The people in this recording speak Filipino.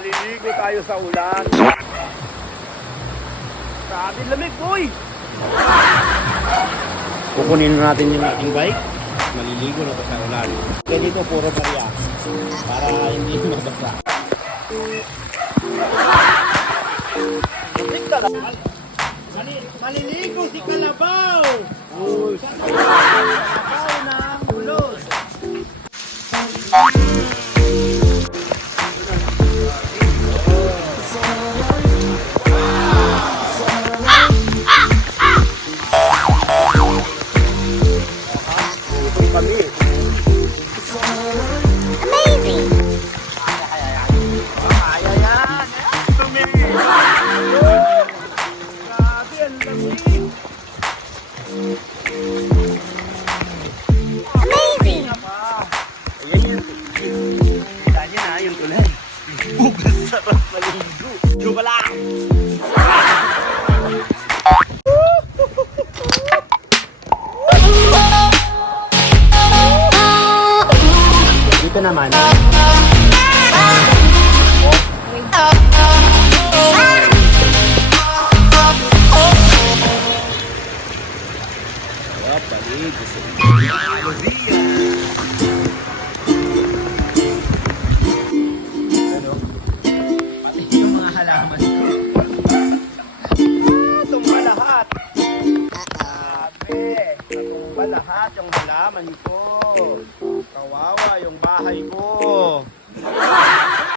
maliligo tayo sa ulan. Grabe lamig, boy! Kukunin natin yung ating bike. Maliligo na ito sa ulan. Kaya dito puro barya. Para hindi mabasa. Lamig talaga. Maliligo si Kalabaw! Uy, Kalabaw ng ulos! kami. Amazing! Kaya yan. Lamig. Grabe, ang lamig. Amazing! Ayan yun. Kita niya na yung tulay. Bukas sarap maligo. Joke lang. Dito naman. Pati yung mga halaman ko. Tumba lahat. Grabe. Natumba lahat yung halaman ko. Kawawa yung bahay ko.